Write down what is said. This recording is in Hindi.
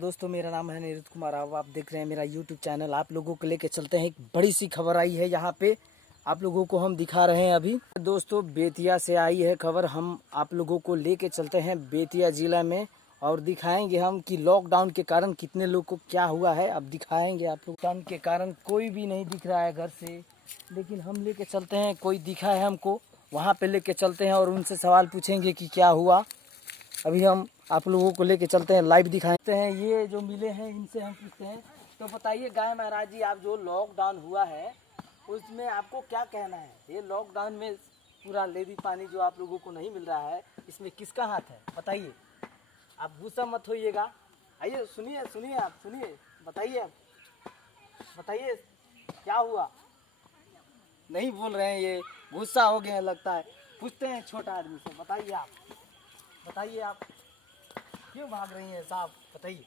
दोस्तों मेरा नाम है नीरज कुमार। अब आप देख रहे हैं मेरा यूट्यूब चैनल। आप लोगों को लेके चलते हैं। एक बड़ी सी खबर आई है यहाँ पे, आप लोगों को हम दिखा रहे हैं। अभी दोस्तों बेतिया से आई है खबर। हम आप लोगों को लेके चलते हैं बेतिया जिला में और दिखाएंगे हम कि लॉकडाउन के कारण कितने लोग को क्या हुआ है। अब दिखाएंगे आप लोग। लॉकडाउन के कारण कोई भी नहीं दिख रहा है घर से, लेकिन हम लेके चलते हैं। कोई दिखा है हमको, वहाँ पे लेके चलते हैं और उनसे सवाल पूछेंगे कि क्या हुआ। अभी हम आप लोगों को लेके चलते हैं, लाइव दिखाते हैं। ये जो मिले हैं इनसे हम पूछते हैं। तो बताइए गाय महाराज जी, आप जो लॉकडाउन हुआ है उसमें आपको क्या कहना है? ये लॉकडाउन में पूरा लेदी पानी जो आप लोगों को नहीं मिल रहा है, इसमें किसका हाथ है बताइए। आप गुस्सा मत होइएगा। आइए सुनिए सुनिए, आप सुनिए, बताइए बताइए क्या हुआ। नहीं बोल रहे हैं, ये गुस्सा हो गए लगता है। पूछते हैं छोटा आदमी से। बताइए आप, बताइए आप क्यों भाग रही हैं साहब, बताइए।